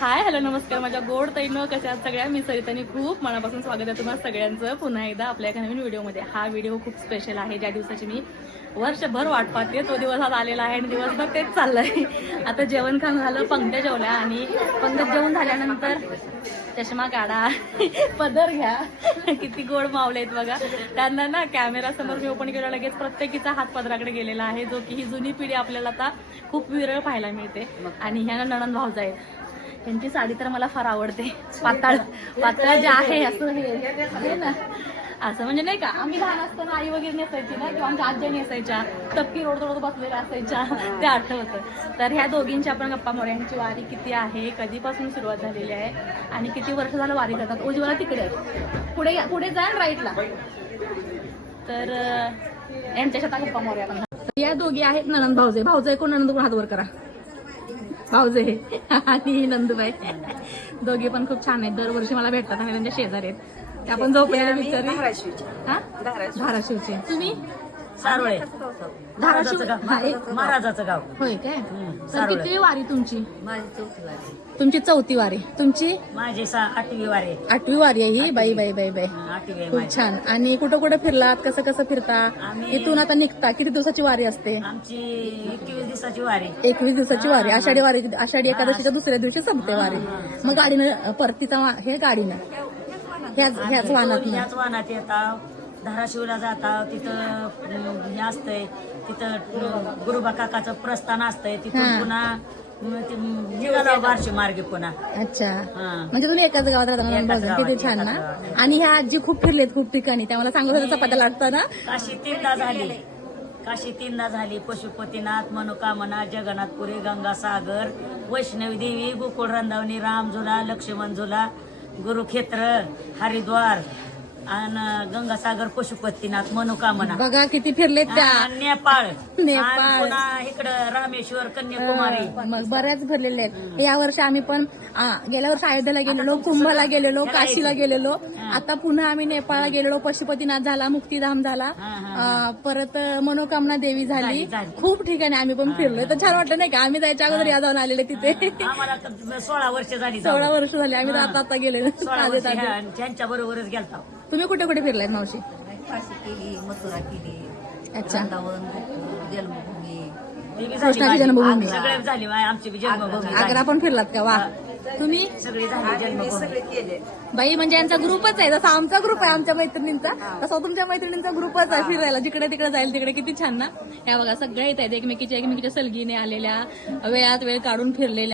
Hi hello नमस्कार माझ्या गोड तैनो कशा आहात सगळ्या. मी सरितानी खूप मनापासून स्वागत आहे तुम्हाला सगळ्यांचं पुन्हा एकदा आपल्या एका नवीन व्हिडिओमध्ये. हा व्हिडिओ खूप स्पेशल आहे, ज्या दिवसाची मी वर्षभर वाट पाहते तो दिवस आज आलेला आहे आणि दिवसभर तेच चाललंय. आता जेवण खाऊन झालं, पंक्त्या जेवल्या आणि पंक्त्यात जेवण झाल्यानंतर चष्मा काढा, पदर घ्या, किती गोड मावले आहेत बघा. त्यांना ना कॅमेरा समोर मी ओपन केलं लगेच प्रत्येकीचा हात पदराकडे गेलेला आहे, जो की ही जुनी पिढी आपल्याला आता खूप विरळ पाहायला मिळते. आणि ह्या नणंद भाऊजा आहेत, त्यांची साडी तर मला फार आवडते. पातळ पातळ जे आहे असं हे ना, असं म्हणजे नाही का, आम्ही लहान असताना आई वगैरे नेसायची ना, किंवा आमच्या आज्या नेसायच्या, टपकी रोड रोड बसलेल्या असायच्या, ते आठवतं. तर ह्या दोघींची आपण गप्पा मारूया. यांची वारी किती आहे, कधीपासून सुरुवात झालेली आहे आणि किती वर्ष झालं वारी करतात. उजवाला तिकडे आहे, पुढे पुढे जा राईटला. तर यांच्याशी आता गप्पा मारूया आपण. या दोघी आहेत नणंद भाऊजे. भाऊजे कोण, नणंद कोण, हात वर करा. भाऊजे आणि नंदुबाई दोघे पण खूप छान आहेत. दरवर्षी मला भेटतात आणि त्यांच्या शेजारी आहेत. ते आपण झोपलेल्या विचारी धाराशिवचे. तुम्ही सारोळे, धाराशिव महाराजाचं गाव. होय काय? तर किती वारी तुमची? माझी 4थी वारी. तुमची 4थी वारी. तुमची माझी 8वी वारी. 8वी वारी आहे ही. बाई बाई बाई बाई, 8वी खूप छान. आणि कुठं कुठं फिरलात, कसं कसं फिरता? इथून आता निघता, किती दिवसाची वारी असते? आमची 21 दिवसाची वारी. 21 दिवसाची वारी. आषाढी वारी, आषाढी एकादशीच्या दुसऱ्या दिवशी संपते वारी. मग गाडीनं परतीचा हे गाडीनं ह्याच वाहनात येतात. धाराशिवला जाता, तिथं हे असतंय, तिथं गुरुबा काकाचं प्रस्थान असतंय, तिथून पुन्हा निघाला बार्शी मार्गे पुन्हा. अच्छा, म्हणजे तुम्ही एकाच गावात राहता. किती छान ना. आणि ह्या आजी खूप फिरलेत खूप ठिकाणी. त्या मला सांगत होत्या चपात्या लागतात ना. काशी 3दा झाली. पशुपतीनाथ, मनोकामना, जगन्नाथपुरी, गंगासागर, वैष्णवी देवी, गोकुळ, रंदावणी, रामझुला, लक्ष्मण झुला, गुरुक्षेत्र, हरिद्वार आणि गंगासागर, पशुपतीनाथ, मनोकामना. बघा किती फिरलेत त्या. नेपाळ पुन्हा इकडं रामेश्वर, कन्याकुमारी. मग बऱ्याच फिरलेले आहेत. या वर्षी आम्ही पण गेल्या वर्षी अयोध्येला गेलेलो, कुंभला गेलेलो, काशीला गेलेलो. आता पुन्हा आम्ही नेपाळला गेलेलो. पशुपतीनाथ झाला, मुक्तीधाम झाला, परत मनोकामना देवी झाली. खूप ठिकाणी आम्ही पण फिरलोय. तर छान वाटलं नाही का. आम्ही जायच्या अगोदर या जाऊन आलेले तिथे. आम्हाला 16 वर्ष झाली. 16 वर्ष झाली आम्ही आता गेलेलो. त्यांच्या बरोबरच गेलता. तुम्ही कुठे कुठे फिरलाय मावशी? काशी केली, मथुरा केली. अच्छा, जन्मभूमी, कृष्णाची जन्मभूमी सगळे झाली आमची जन्मभूमी. आग्रा पण फिरलात का? वा, तुम्ही सगळे झाले जन्मभूमी. बाई म्हणजे यांचा ग्रुपच आहे. जसा आमचा ग्रुप आहे आमच्या मैत्रिणींचा, तसा तुमच्या मैत्रिणींचा ग्रुपच आहे फिरायला. जिकडे तिकडे जाईल तिकडे. किती छान ना. ह्या बघा सगळ्या येत आहेत, एकमेकीच्या सलगीने आलेल्या, वेळात वेळ काढून फिरलेल्या.